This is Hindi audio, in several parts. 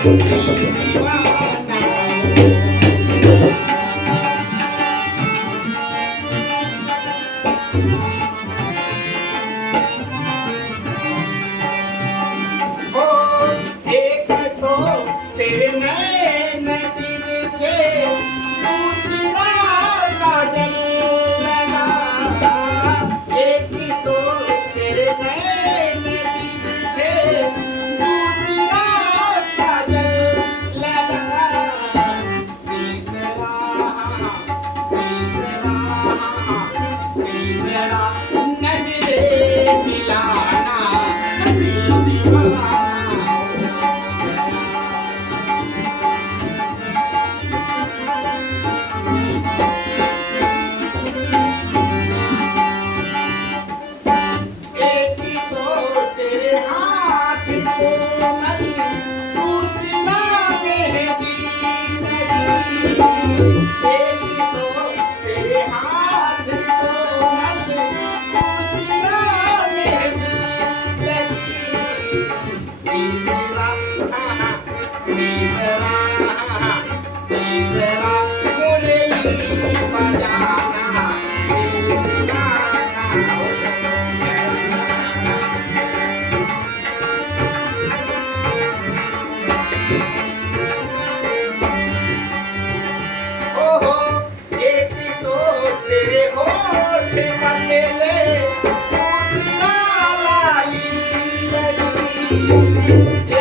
हो एक तो तेरे नैन तिरछे दूसरा काजल लगा एक तो तेरे नैन तिरछे दूसरा काजल लगा तीसरा तीसरा तीसरा नजरे मिलाना दिल दीवाना एक तो तेरे हाथ कोमल दूसरा मेहंदी लगी एक तो तेरे हाथ कोमल दूसरा मेहंदी लगी तीसरा तीसरा तीसरा मुरली बजाना दिल दीवाना हो गया ओहो एक तो तेरे होठ पतेले दूसरा लाली लगी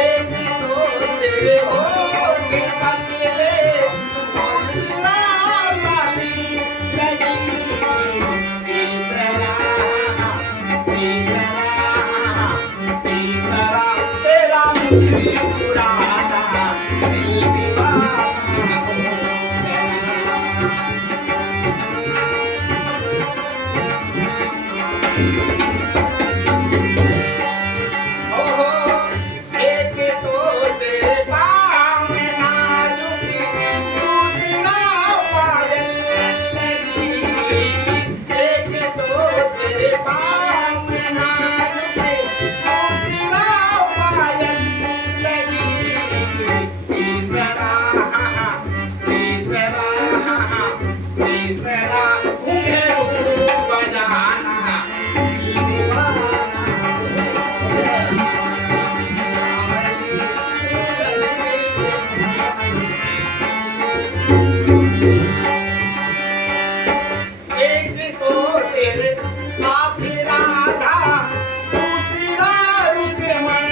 एक तो तेरे होठ पतेले दूसरा लाली लगी तीसरा तीसरा तीसरा तेरा मुस्कुराना दिल दीवाना हो गया ओहो एक तो तेरे पाँव में नाजुक दूसरा पायल लगी एक तो तेरे पाँव में नाजुक दूसरा पायल लगी तीसरा तीसरा तीसरा घुंघरू बजाना दिल दीवाना हो गया एक तो तेरे साथ राधा दूसरा रुक्मण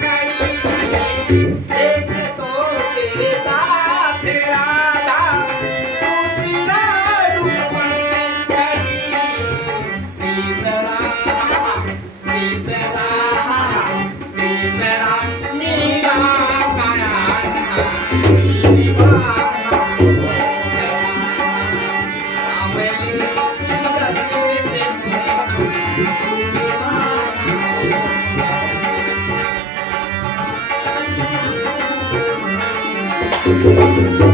खड़ी एक तो तेरे साथ राधा दूसरा रुक्मण खड़ी तीसरा तीसरा तीसरा मीरा कायाना दिल दीवाना हो गया कांवरी सूरत से दिल दीवाना हो गया